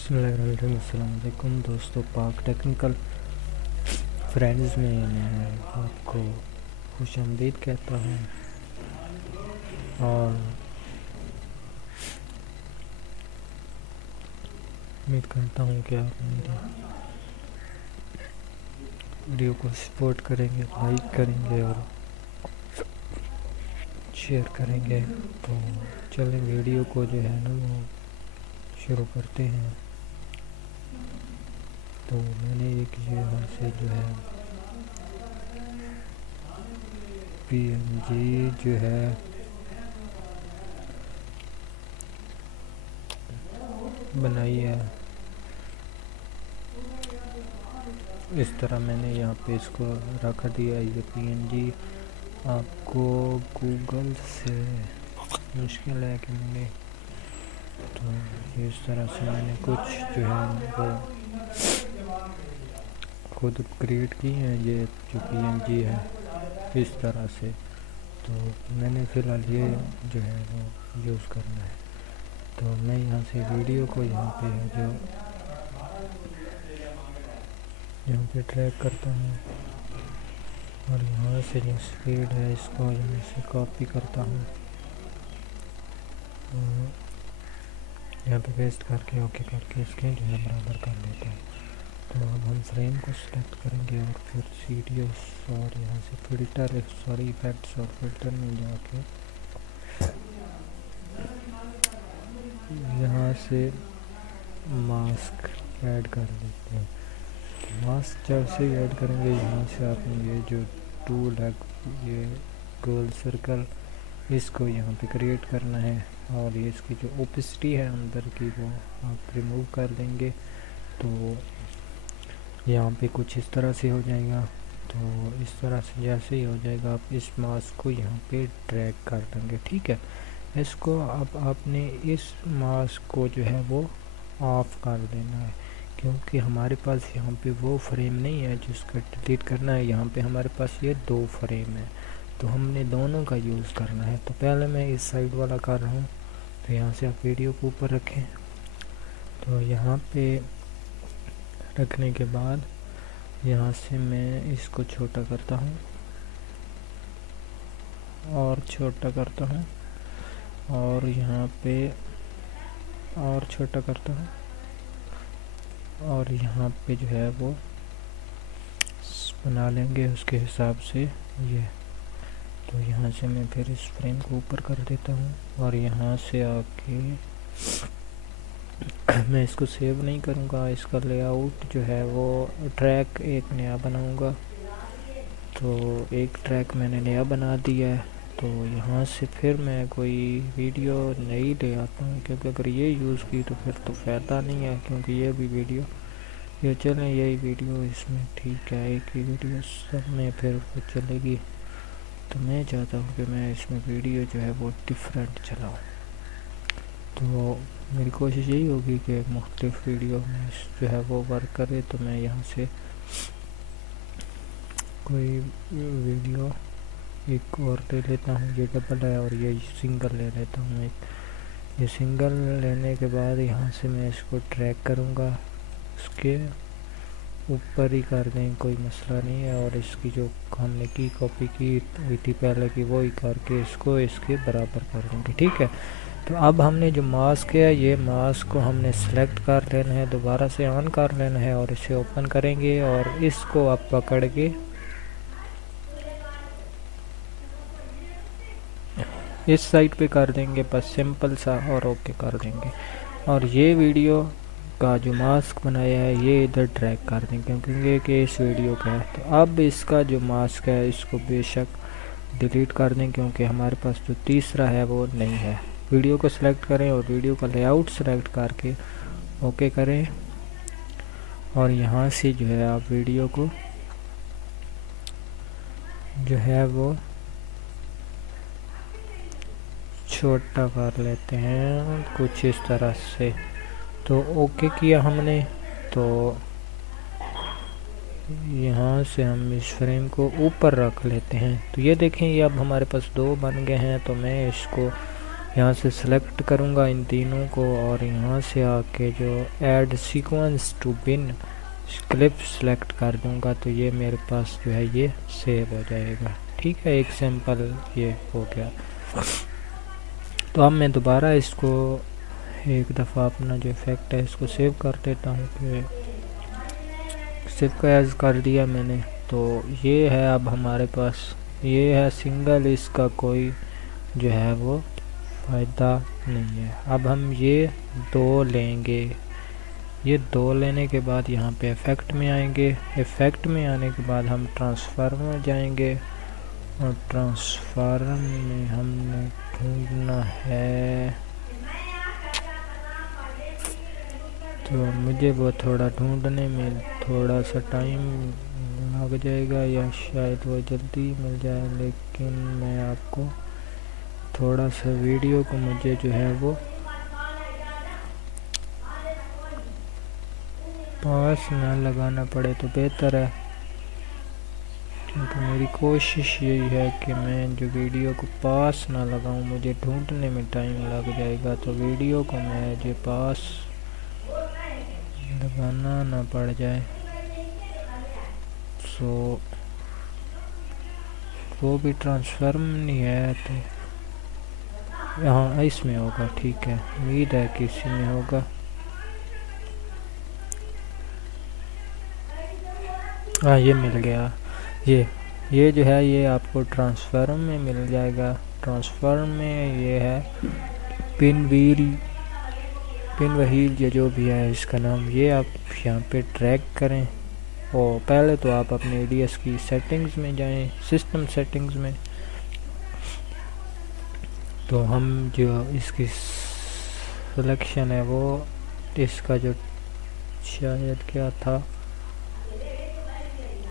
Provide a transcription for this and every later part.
अस्सलामुअलैकुम दोस्तों, पाक टेक्निकल फ्रेंड्स में मैं आपको खुशामदीद कहता हूँ और उम्मीद करता हूँ कि आप मेरी वीडियो को सपोर्ट करेंगे, लाइक करेंगे और शेयर करेंगे। तो चलें वीडियो को जो है ना वो शुरू करते हैं। तो मैंने एक यहाँ से जो है PNG जो है बनाई है। इस तरह मैंने यहाँ पे इसको रख दिया। ये PNG आपको गूगल से मुश्किल है कि मैंने तो इस तरह से मैंने कुछ जो है वो खुद क्रिएट की है। ये जो PNG है इस तरह से, तो मैंने फ़िलहाल ये जो है वो यूज़ करना है। तो मैं यहाँ से वीडियो को यहाँ पे ट्रैक करता हूँ और यहाँ से जो स्पीड है इसको यहाँ से कॉपी करता हूँ, यहाँ पे पेस्ट करके ओके करके इसके जो है बराबर कर लेता हूँ। तो अब हम फ्रेम को सिलेक्ट करेंगे और फिर सीडीएस और यहाँ से फ़िल्टर इफेक्ट्स और फिल्टर में जाके यहाँ से मास्क ऐड कर लेते हैं। मास्क जब से ऐड करेंगे यहाँ से आपने ये जो टूल है ये गोल सर्कल इसको यहाँ पे क्रिएट करना है और ये इसकी जो ओपेसिटी है अंदर की वो आप रिमूव कर देंगे। तो यहाँ पे कुछ इस तरह से हो जाएगा। तो इस तरह से जैसे ही हो जाएगा आप इस मास्क को यहाँ पे ड्रैग कर देंगे, ठीक है। इसको अब आपने इस मास्क को जो है वो ऑफ कर देना है, क्योंकि हमारे पास यहाँ पे वो फ्रेम नहीं है जिसको डिलीट करना है। यहाँ पे हमारे पास ये दो फ्रेम है, तो हमने दोनों का यूज़ करना है। तो पहले मैं इस साइड वाला कर रहा हूँ। तो यहाँ से आप वीडियो को ऊपर रखें। तो यहाँ पे रखने के बाद यहाँ से मैं इसको छोटा करता हूँ और छोटा करता हूँ और यहाँ पे और छोटा करता हूँ और यहाँ पे जो है वो बना लेंगे उसके हिसाब से ये। तो यहाँ से मैं फिर इस फ्रेम को ऊपर कर देता हूँ और यहाँ से आके मैं इसको सेव नहीं करूँगा। इसका लेआउट जो है वो ट्रैक एक नया बनाऊँगा। तो एक ट्रैक मैंने नया बना दिया है। तो यहाँ से फिर मैं कोई वीडियो नई ले आता हूँ, क्योंकि अगर ये यूज़ की तो फिर तो फ़ायदा नहीं है, क्योंकि ये भी वीडियो ये चलें यही वीडियो इसमें ठीक है, एक ही वीडियो सब में फिर वो चलेगी। तो मैं चाहता हूँ कि मैं इसमें वीडियो जो है वो डिफरेंट चलाऊँ। तो मेरी कोशिश यही होगी कि मुख्तलिफ वीडियो में जो है वो वर्क करे। तो मैं यहाँ से कोई वीडियो एक और ले लेता हूँ, ये डबल है और ये सिंगल ले लेता हूँ एक। ये सिंगल लेने के बाद यहाँ से मैं इसको ट्रैक करूँगा, इसके ऊपर ही कर दें, कोई मसला नहीं है। और इसकी जो हमने की कॉपी की हुई थी पहले की वो ही करके इसको इसके बराबर कर देंगे, ठीक है। तो अब हमने जो मास्क है ये मास्क को हमने सेलेक्ट कर लेना है, दोबारा से ऑन कर लेना है और इसे ओपन करेंगे और इसको आप पकड़ के इस साइड पे कर देंगे, बस सिंपल सा, और ओके कर देंगे। और ये वीडियो का जो मास्क बनाया है ये इधर ड्रैग कर देंगे, क्योंकि कि इस वीडियो का है। तो अब इसका जो मास्क है इसको बेशक डिलीट कर दें, क्योंकि हमारे पास जो तीसरा है वो नहीं है। वीडियो को सिलेक्ट करें और वीडियो का लेआउट सेलेक्ट करके ओके करें और यहाँ से जो है आप वीडियो को जो है वो छोटा कर लेते हैं कुछ इस तरह से। तो ओके किया हमने। तो यहाँ से हम इस फ्रेम को ऊपर रख लेते हैं। तो ये देखें ये अब हमारे पास दो बन गए हैं। तो मैं इसको यहाँ से सिलेक्ट करूँगा इन तीनों को और यहाँ से आके जो add sequence to bin clip select कर दूँगा तो ये मेरे पास जो है ये सेव हो जाएगा। ठीक है, एक सैंपल ये हो गया। तो अब मैं दोबारा इसको एक दफ़ा अपना जो इफ़ेक्ट है इसको सेव कर देता हूँ कि सेव का एज कर दिया मैंने। तो ये है अब हमारे पास, ये है सिंगल, इसका कोई जो है वो फ़ायदा नहीं है। अब हम ये दो लेंगे, ये दो लेने के बाद यहाँ पे इफ़ेक्ट में आएंगे। इफ़ेक्ट में आने के बाद हम ट्रांसफार्म में जाएंगे और ट्रांसफार्म में हमने ढूंढना है, तो मुझे वो थोड़ा ढूंढने में थोड़ा सा टाइम लग जाएगा या शायद वो जल्दी मिल जाए, लेकिन मैं आपको थोड़ा सा वीडियो को मुझे जो है वो पास ना लगाना पड़े तो बेहतर है, क्योंकि मेरी कोशिश यही है कि मैं जो वीडियो को पास ना लगाऊं, मुझे ढूंढने में टाइम लग जाएगा। तो वीडियो को मैं जो पास लगाना ना पड़ जाए, सो वो भी ट्रांसफॉर्म नहीं है तो यहाँ इसमें होगा। ठीक है, उम्मीद है कि इसी में होगा। हाँ, ये मिल गया। ये जो है ये आपको ट्रांसफॉर्म में मिल जाएगा। ट्रांसफॉर्म में ये है पिन व्हील या जो भी है इसका नाम, ये आप यहाँ पे ड्रैग करें और पहले तो आप अपने ADS की सेटिंग्स में जाएं, सिस्टम सेटिंग्स में। तो हम जो इसकी सिलेक्शन है वो इसका जो शायद क्या था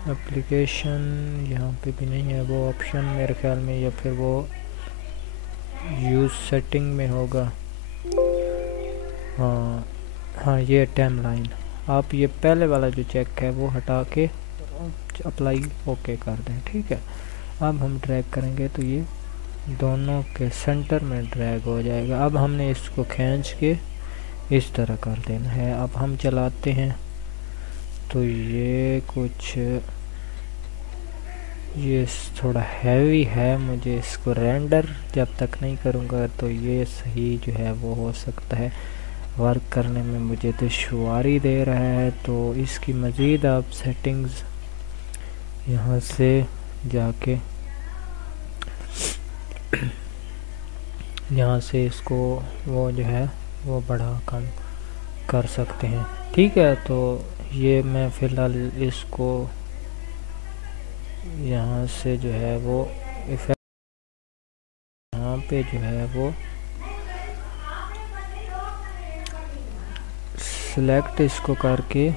एप्लीकेशन, यहाँ पे भी नहीं है वो ऑप्शन मेरे ख्याल में, या फिर वो यूज़ सेटिंग में होगा। हाँ, ये टाइमलाइन, आप ये पहले वाला जो चेक है वो हटा के अप्लाई ओके कर दें। ठीक है, अब हम ड्रैग करेंगे तो ये दोनों के सेंटर में ड्रैग हो जाएगा। अब हमने इसको खींच के इस तरह कर देना है। अब हम चलाते हैं तो ये कुछ ये थोड़ा हैवी है, मुझे इसको रेंडर जब तक नहीं करूँगा तो ये सही जो है वो हो सकता है वर्क करने में मुझे दुश्वारी दे रहा है। तो इसकी मज़ीद आप सेटिंग्स यहाँ से जाके यहाँ से इसको वो जो है वो बढ़ा कम कर सकते हैं। ठीक है, तो ये मैं फ़िलहाल इसको यहाँ से जो है वो इफेक्ट यहाँ पे जो है वो सिलेक्ट इसको करके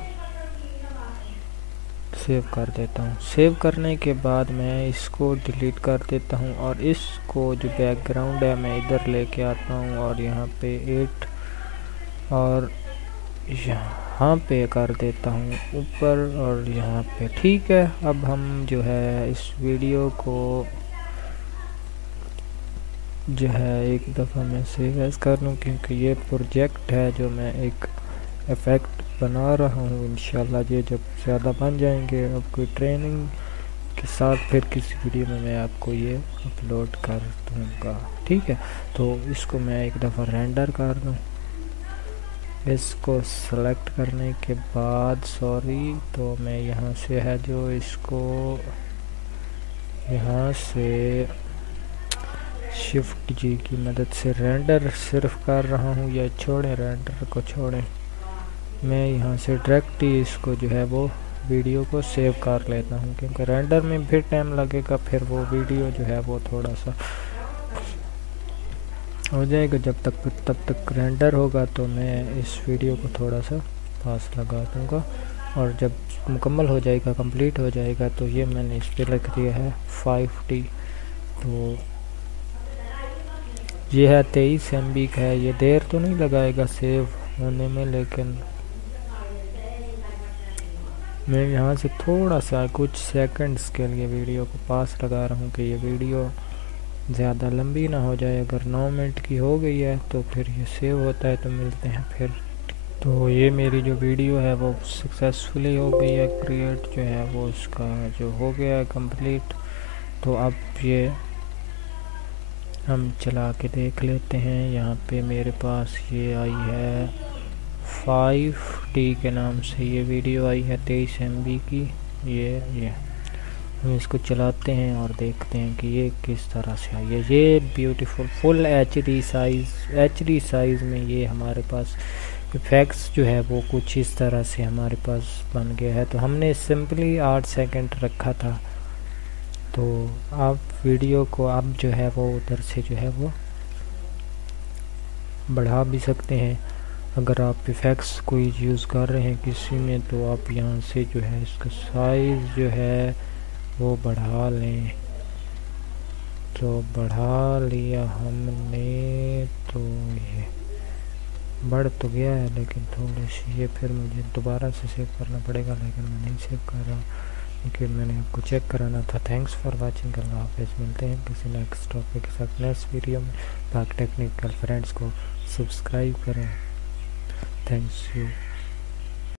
सेव कर देता हूँ। सेव करने के बाद मैं इसको डिलीट कर देता हूँ और इसको जो बैकग्राउंड है मैं इधर लेके आता हूँ और यहाँ पे 8 और यहाँ पे कर देता हूँ ऊपर और यहाँ पे। ठीक है, अब हम जो है इस वीडियो को जो है एक दफ़ा मैं सेव एज कर लूँ, क्योंकि ये प्रोजेक्ट है जो मैं एक इफ़ेक्ट बना रहा हूँ। इंशाल्लाह ये जब ज़्यादा बन जाएंगे आपको ट्रेनिंग के साथ फिर किसी वीडियो में मैं आपको ये अपलोड कर दूँगा। ठीक है, तो इसको मैं एक दफ़ा रेंडर कर दूँ। इसको सेलेक्ट करने के बाद तो मैं यहाँ से है जो इसको यहाँ से शिफ्ट जी की मदद से रेंडर सिर्फ कर रहा हूँ, या छोड़ें, रेंडर को छोड़ें, मैं यहाँ से डायरेक्ट ही इसको जो है वो वीडियो को सेव कर लेता हूँ, क्योंकि रेंडर में भी टाइम लगेगा, फिर वो वीडियो जो है वो थोड़ा सा हो जाएगा। तब तक रेंडर होगा तो मैं इस वीडियो को थोड़ा सा पास लगा दूँगा और जब मुकम्मल हो जाएगा, कंप्लीट हो जाएगा, तो ये मैंने इस पर लिख दिया है 5T। तो ये है 23 MB का है। ये देर तो नहीं लगाएगा सेव होने में, लेकिन मैं यहाँ से थोड़ा सा कुछ सेकंड्स के लिए वीडियो को पास लगा रहा हूँ कि ये वीडियो ज़्यादा लंबी ना हो जाए। अगर 9 मिनट की हो गई है तो फिर ये सेव होता है, तो मिलते हैं फिर। तो ये मेरी जो वीडियो है वो सक्सेसफुली हो गई है क्रिएट, जो है वो उसका जो हो गया है कंप्लीट। तो अब ये हम चला के देख लेते हैं। यहाँ पे मेरे पास ये आई है 5D के नाम से ये वीडियो आई है 23 MB की। ये हम इसको चलाते हैं और देखते हैं कि ये किस तरह से आई है। ये ब्यूटीफुल फुल HD साइज़ में ये हमारे पास इफ़ेक्ट्स जो है वो कुछ इस तरह से हमारे पास बन गया है। तो हमने सिंपली 8 सेकंड रखा था। तो आप वीडियो को आप जो है वो उधर से जो है वो बढ़ा भी सकते हैं। अगर आप इफ़ेक्ट्स कोई यूज़ कर रहे हैं किसी में, तो आप यहाँ से जो है इसका साइज़ जो है वो बढ़ा लें। तो बढ़ा लिया हमने, तो ये बढ़ तो गया है, लेकिन थोड़ी सी ये फिर मुझे दोबारा से सेव करना पड़ेगा, लेकिन मैं नहीं सेव कर रहा क्योंकि मैंने आपको चेक कराना था। Thanks for watching. अल्लाह हाफ़िज़। मिलते हैं किसी नेक्स्ट टॉपिक के साथ नेक्स्ट वीडियो में। बाकी टेक्निकल फ्रेंड्स को सब्सक्राइब करें। Thanks you.